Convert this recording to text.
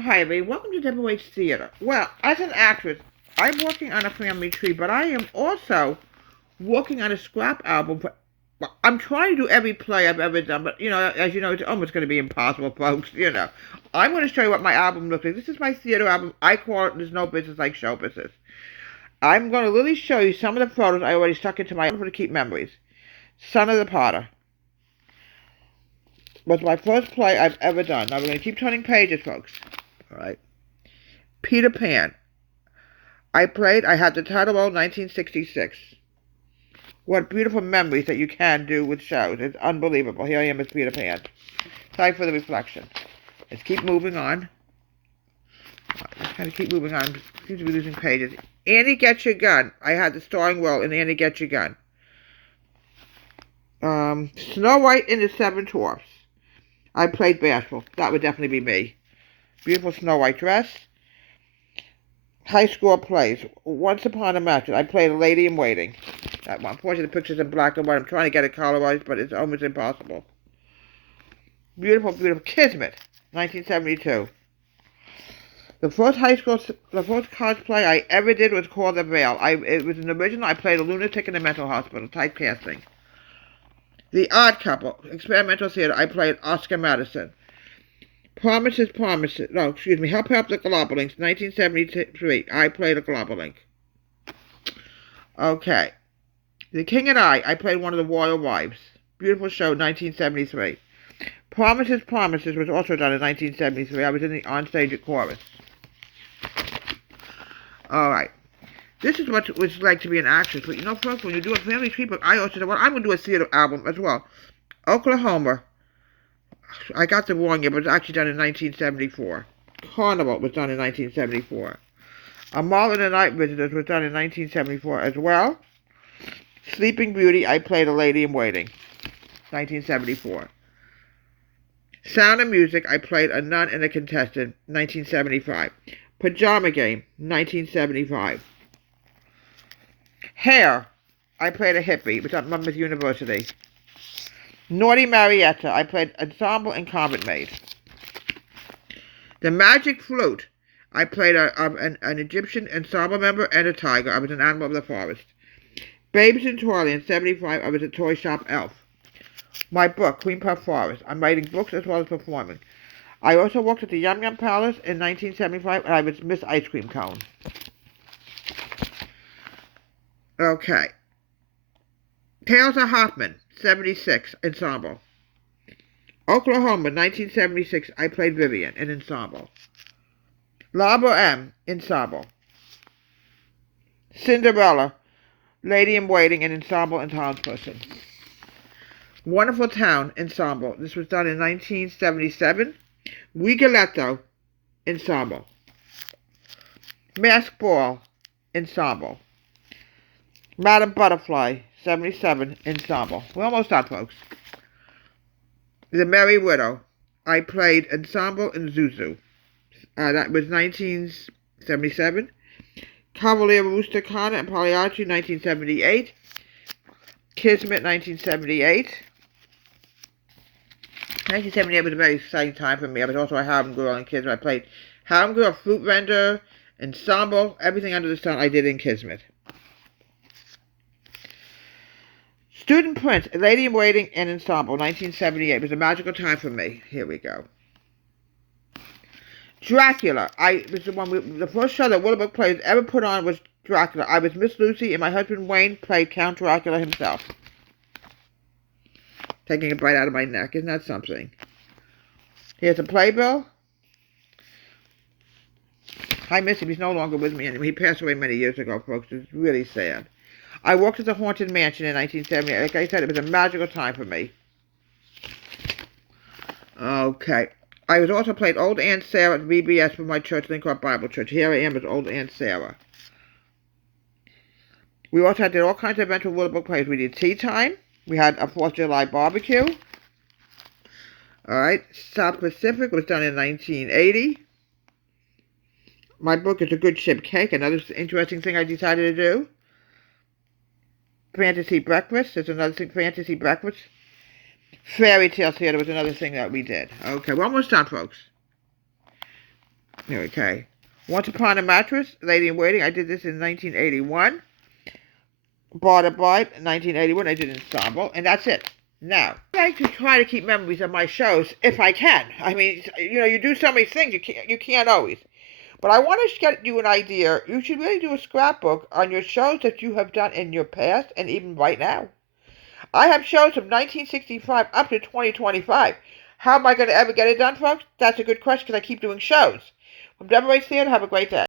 Well, hi everybody. Welcome to W.H.Theater. Well, as an actress, I'm working on a family tree, but I am also working on a scrap album. Well, I'm trying to do every play I've ever done, but, as you know, it's almost going to be impossible, folks. I'm going to show you what my album looks like. This is my theater album. I call it There's No Business Like Show Business. I'm going to literally show you some of the photos I already stuck into my album to keep memories. Son of the Potter was my first play I've ever done. Now, we're going to keep turning pages, folks. All right. Peter Pan. I had the title role in 1966. What beautiful memories that you can do with shows. It's unbelievable. Here I am as Peter Pan. Time for the reflection. Let's keep moving on. Let's kind of keep moving on. Seems to be losing pages. Annie Get Your Gun. I had the starring role in Annie Get Your Gun. Snow White and the Seven Dwarfs. I played Bashful. That would definitely be me. Beautiful Snow White dress. High school plays. Once Upon a Mattress. I played a lady in waiting. Unfortunately, the picture's in black and white. I'm trying to get it colorized, but it's almost impossible. Beautiful, beautiful. Kismet, 1972. The first college play I ever did was called The Veil. It was an original. I played a lunatic in a mental hospital. Type casting. The Odd Couple, experimental theater. I played Oscar Madison. Promises. No, excuse me. Help the Globulinks, 1973. I played a Globulink. Okay. The King and I played one of the royal wives. Beautiful show, 1973. Promises was also done in 1973. I was in the onstage chorus. All right. This is what it was like to be an actress. But folks, when you do a family treatment, I also said, well, I'm going to do a theater album as well. Oklahoma. I got the wrong year, but it was actually done in 1974. Carnival was done in 1974. A Mall and the Night Visitors was done in 1974 as well. Sleeping Beauty, I played a lady in waiting, 1974. Sound of Music, I played a nun and a contestant, 1975. Pajama Game, 1975. Hair, I played a hippie. It was at Monmouth University. Naughty Marietta, I played ensemble and convent maid. The Magic Flute, I played an Egyptian ensemble member and a tiger. I was an animal of the forest. Babes in Toyland, 75, I was a toy shop elf. My book, Queen Puff Forest. I'm writing books as well as performing. I also worked at the Yum Yum Palace in 1975, and I was Miss Ice Cream Cone. Okay. Tales of Hoffman, 76, ensemble. Oklahoma, 1976, I played Vivian in ensemble. La Boheme, ensemble. Cinderella, Lady in Waiting in ensemble and townsperson. Wonderful Town, ensemble. This was done in 1977. Rigoletto, ensemble. Masked Ball, ensemble. Madame Butterfly, 77, ensemble. We're almost done, folks. The Merry Widow, I played ensemble and Zuzu. That was 1977. Cavalier Rusticana and Pagliacci, 1978. Kismet, 1978. 1978 was a very exciting time for me. I was also a harem girl in Kismet. I played harem girl, fruit vendor, ensemble, everything under the sun I did in Kismet. Student Prince, Lady in Waiting and ensemble, 1978. It was a magical time for me. Here we go. Dracula. The first show that Willowbrook Plays ever put on was Dracula. I was Miss Lucy, and my husband Wayne played Count Dracula himself. Taking a bite out of my neck. Isn't that something? Here's a playbill. I miss him. He's no longer with me anymore. He passed away many years ago, folks. It's really sad. I worked at the Haunted Mansion in 1978. Like I said, it was a magical time for me. Okay. I was also played Old Aunt Sarah at VBS for my church, Lincoln Bible Church. Here I am as Old Aunt Sarah. We also did all kinds of events with Willowbrook Plays. We did Tea Time. We had a 4th of July barbecue. All right. South Pacific was done in 1980. My book is A Good Ship Cake. Another interesting thing I decided to do. Fantasy Breakfast. There's another thing, Fantasy Breakfast. Fairy Tale Theater was another thing that we did. Okay, we're almost done, folks. Okay. Once Upon a Mattress, Lady in Waiting. I did this in 1981. Bought a Bride in 1981. I did Ensemble, and that's it. Now, I like to try to keep memories of my shows if I can. I mean, you do so many things, you can't always. But I want to get you an idea. You should really do a scrapbook on your shows that you have done in your past and even right now. I have shows from 1965 up to 2025. How am I going to ever get it done, folks? That's a good question because I keep doing shows. From My.scrap.book.of.theater, have a great day.